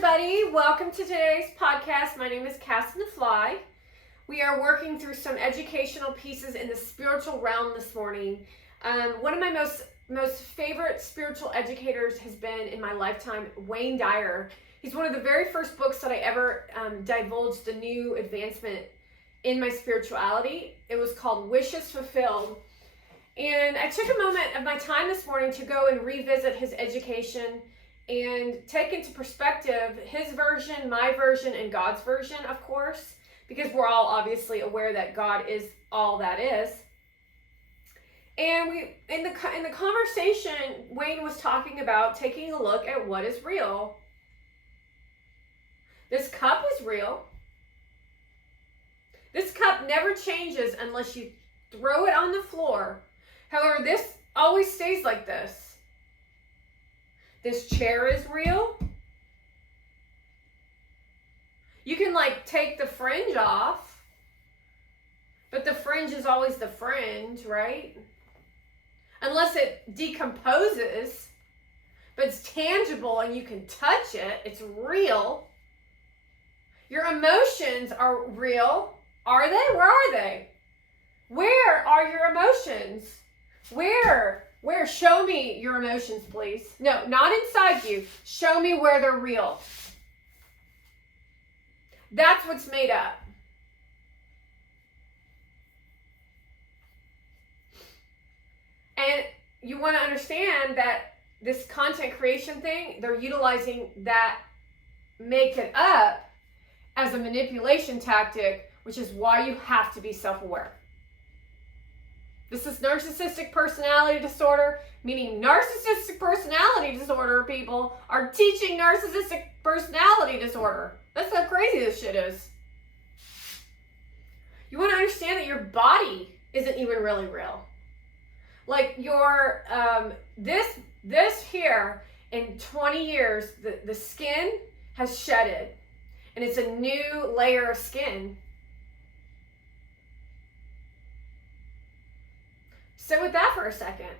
everybody. Welcome to today's podcast. My name is Cass and the Fly. We are working through some educational pieces in the spiritual realm this morning. One of my most favorite spiritual educators has been in my lifetime, Wayne Dyer. He's one of the very first books that I ever divulged a new advancement in my spirituality. It was called Wishes Fulfilled. And I took a moment of my time this morning to go and revisit his education and take into perspective his version, my version, and God's version, of course, because we're all obviously aware that God is all that is. And in the conversation, Wayne was talking about taking a look at what is real. This cup is real. This cup never changes unless you throw it on the floor. However, this always stays like this. This chair is real. You can take the fringe off, but the fringe is always the fringe, right? Unless it decomposes, but it's tangible and you can touch it, it's real. Your emotions are real. Are they? Where are they? Where are your emotions? Where? Show me your emotions, please. No, not inside you. Show me where they're real. That's what's made up. And you want to understand that this content creation thing, they're utilizing that make it up as a manipulation tactic, which is why you have to be self-aware. This is narcissistic personality disorder, meaning narcissistic personality disorder people are teaching narcissistic personality disorder. That's how crazy this shit is. You want to understand that your body isn't even really real. Like your, this here, in 20 years, the skin has shedded. And it's a new layer of skin. Sit with that for a second.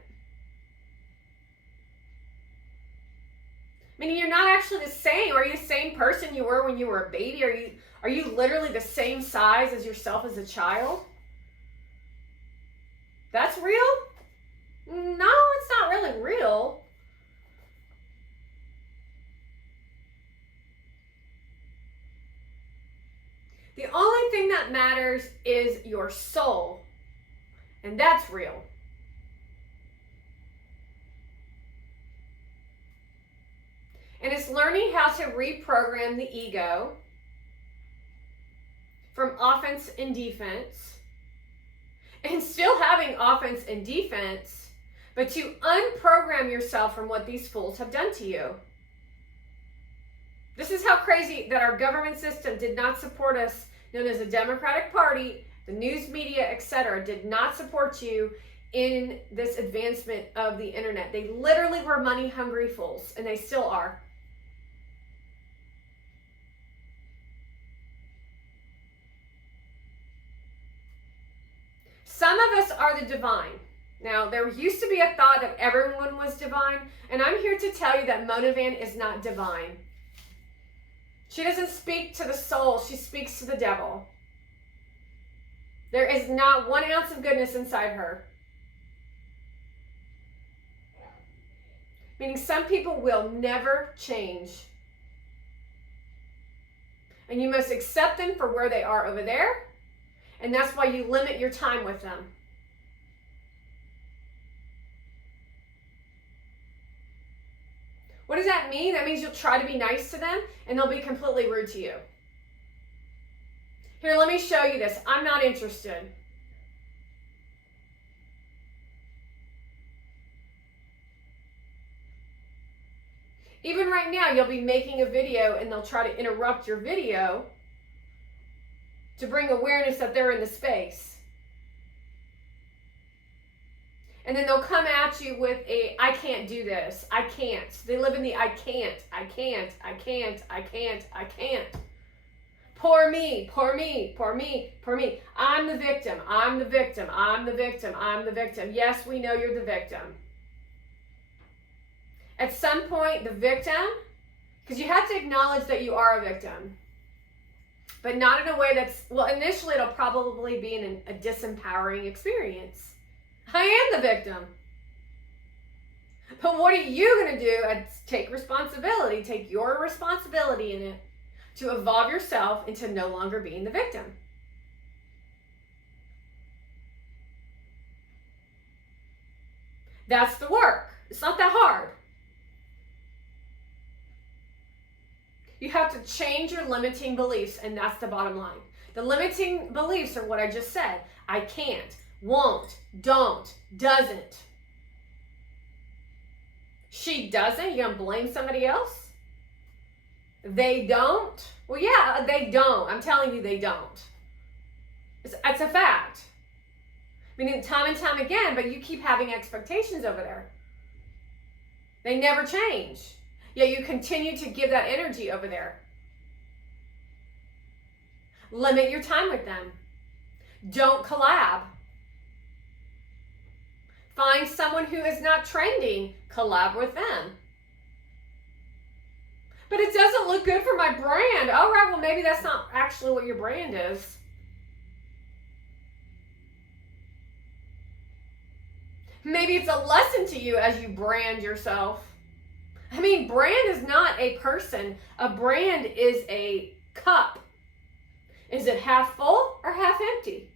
Meaning you're not actually the same. Are you the same person you were when you were a baby? Are you literally the same size as yourself as a child? That's real? No, it's not really real. The only thing that matters is your soul. And that's real. And it's learning how to reprogram the ego from offense and defense, and still having offense and defense, but to unprogram yourself from what these fools have done to you. This is how crazy that our government system did not support us, known as the Democratic Party, the news media, etc., did not support you in this advancement of the internet. They literally were money-hungry fools, and they still are. Some of us are the divine. Now, there used to be a thought that everyone was divine, and I'm here to tell you that Mona Van is not divine. She doesn't speak to the soul, she speaks to the devil. There is not 1 ounce of goodness inside her. Meaning some people will never change. And you must accept them for where they are over there. And that's why you limit your time with them. What does that mean? That means you'll try to be nice to them and they'll be completely rude to you. Here, let me show you this. I'm not interested. Even right now, you'll be making a video and they'll try to interrupt your video to bring awareness that they're in the space. And then they'll come at you with I can't do this. I can't. They live in the I can't. Poor me, poor me, poor me, poor me. I'm the victim. I'm the victim. I'm the victim. I'm the victim. Yes, we know you're the victim. At some point, the victim, because you have have to acknowledge that you are a victim, but not in a way that's, well, initially it'll probably be a disempowering experience. I am the victim. But what are you going to do? Take responsibility, take your responsibility in it to evolve yourself into no longer being the victim. That's the work. It's not that hard. You have to change your limiting beliefs, and that's the bottom line. The limiting beliefs are what I just said. I can't, won't, don't, doesn't. She doesn't? You're going to blame somebody else? They don't? Well, yeah, they don't. I'm telling you, they don't. It's a fact. I mean, time and time again, but you keep having expectations over there. They never change. Yet you continue to give that energy over there. Limit your time with them. Don't collab. Find someone who is not trending. Collab with them. But it doesn't look good for my brand. All right, well, maybe that's not actually what your brand is. Maybe it's a lesson to you as you brand yourself. I mean, brand is not a person. A brand is a cup. Is it half full or half empty?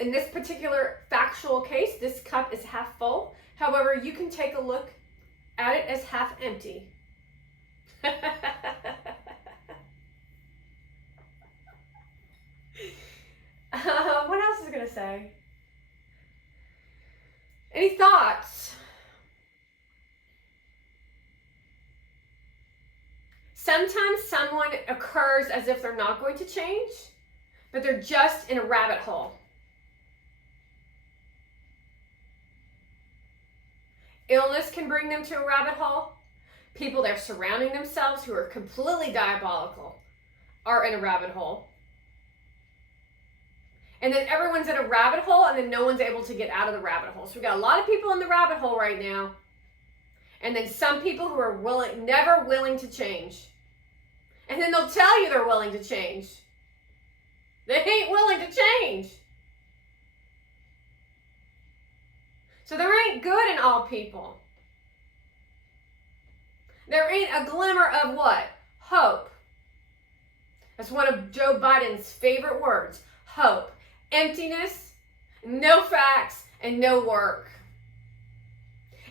In this particular factual case, this cup is half full. However, you can take a look at it as half empty. What else is it going to say? Any thoughts? Sometimes someone occurs as if they're not going to change, but they're just in a rabbit hole. Illness can bring them to a rabbit hole. People that are surrounding themselves who are completely diabolical are in a rabbit hole. And then everyone's in a rabbit hole, and then no one's able to get out of the rabbit hole. So we got a lot of people in the rabbit hole right now. And then some people who are never willing to change. And then they'll tell you they're willing to change. They ain't willing to change. So there ain't good in all people. There ain't a glimmer of what? Hope. That's one of Joe Biden's favorite words. Hope. Emptiness, no facts, and no work.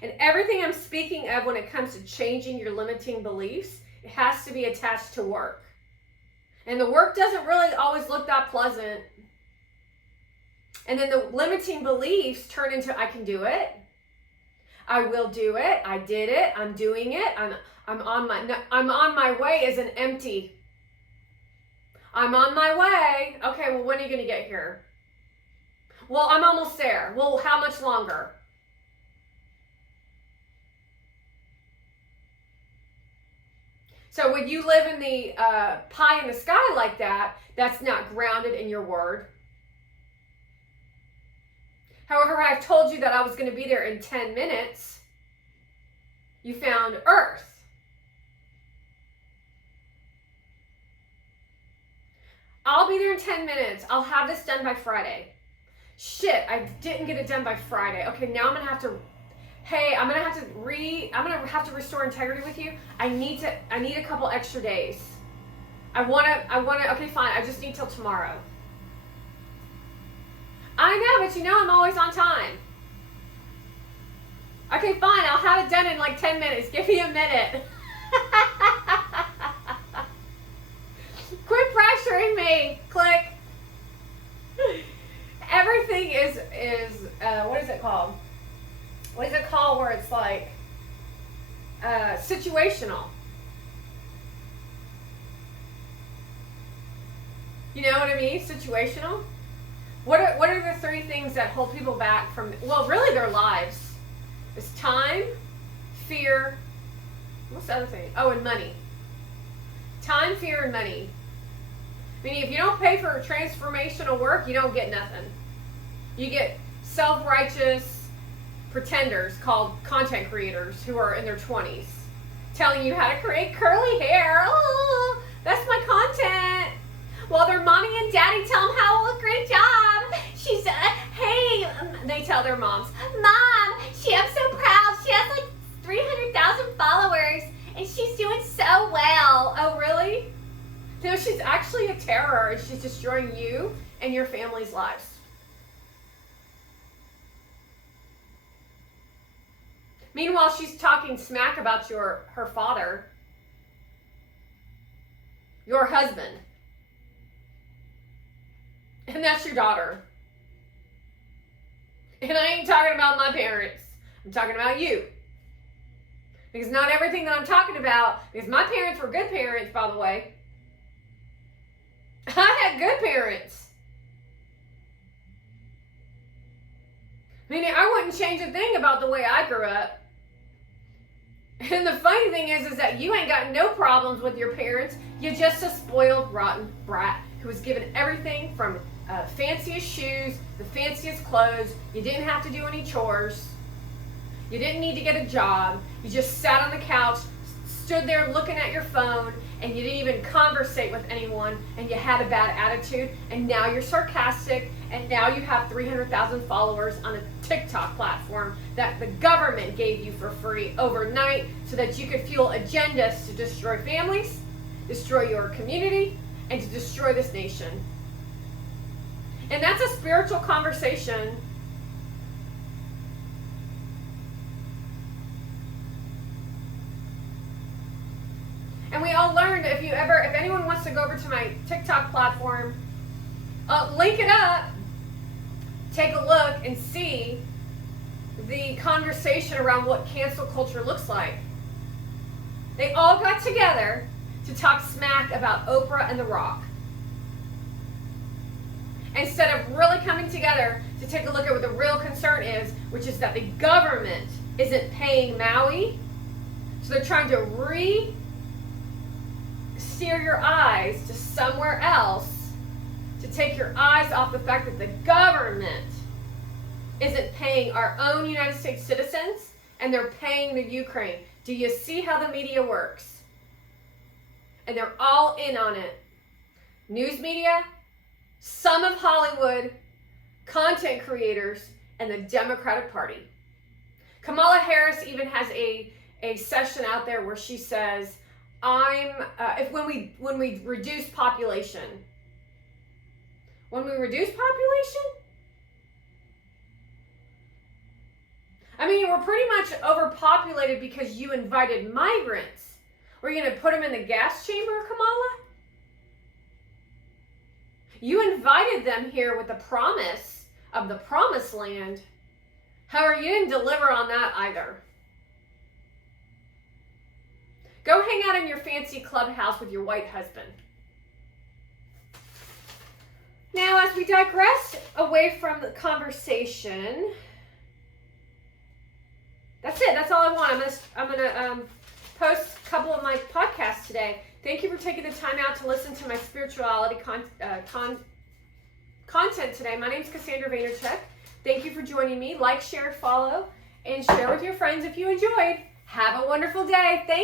And everything I'm speaking of when it comes to changing your limiting beliefs, it has to be attached to work. And the work doesn't really always look that pleasant. And then the limiting beliefs turn into, I can do it. I will do it. I did it. I'm doing it. I'm on my way is an empty. I'm on my way. Okay, well, when are you going to get here? Well, I'm almost there. Well, how much longer? So when you live in the pie in the sky like that, that's not grounded in your word. However, I've told you that I was going to be there in 10 minutes. You found Earth. I'll be there in 10 minutes. I'll have this done by Friday. Shit, I didn't get it done by Friday. Okay, now I'm going to have to, hey, I'm going to have to restore integrity with you. I need a couple extra days. I want to, okay, fine. I just need till tomorrow. I know, but you know I'm always on time. Okay, fine. I'll have it done in like 10 minutes. Give me a minute. Quit pressuring me. Click. Everything is what is it called? What is it called where it's like situational? You know what I mean? Situational. What are the three things that hold people back from, well, really their lives? It's time, fear, what's the other thing? Oh, and money. Time, fear, and money. Meaning if you don't pay for transformational work, you don't get nothing. You get self-righteous, pretenders called content creators who are in their 20s telling you how to create curly hair. Oh, that's my content. While their mommy and daddy tell them how, great job. She's, they tell their moms, Mom, I'm so proud. She has like 300,000 followers and she's doing so well. Oh, really? No, she's actually a terror and she's destroying you and your family's lives. Meanwhile, she's talking smack about her father, your husband. And that's your daughter. And I ain't talking about my parents. I'm talking about you. Because not everything that I'm talking about, because my parents were good parents, by the way. I had good parents. Meaning I wouldn't change a thing about the way I grew up. And the funny thing is that you ain't got no problems with your parents. You're just a spoiled, rotten brat who was given everything from fanciest shoes, the fanciest clothes. You didn't have to do any chores. You didn't need to get a job. You just sat on the couch, stood there looking at your phone, and you didn't even conversate with anyone, and you had a bad attitude, and now you're sarcastic, and now you have 300,000 followers on a TikTok platform that the government gave you for free overnight so that you could fuel agendas to destroy families, destroy your community, and to destroy this nation. And that's a spiritual conversation. And we all learned, if anyone wants to go over to my TikTok platform, link it up, take a look and see the conversation around what cancel culture looks like. They all got together to talk smack about Oprah and The Rock. Instead of really coming together to take a look at what the real concern is, which is that the government isn't paying Maui, so they're trying to steer your eyes to somewhere else, to take your eyes off the fact that the government isn't paying our own United States citizens and they're paying the Ukraine. Do you see how the media works? And they're all in on it. News media, some of Hollywood, content creators, and the Democratic Party. Kamala Harris even has a session out there where she says, when we reduce population. When we reduce population? I mean, we're pretty much overpopulated because you invited migrants. Were you going to put them in the gas chamber, Kamala? You invited them here with the promise of the promised land. However, you didn't deliver on that either. Go hang out in your fancy clubhouse with your white husband. Now, as we digress away from the conversation, that's it. That's all I want. I'm gonna post a couple of my podcasts today. Thank you for taking the time out to listen to my spirituality content today. My name is Cassandra Vaynerchuk. Thank you for joining me. Like, share, follow, and share with your friends if you enjoyed. Have a wonderful day. Thank you.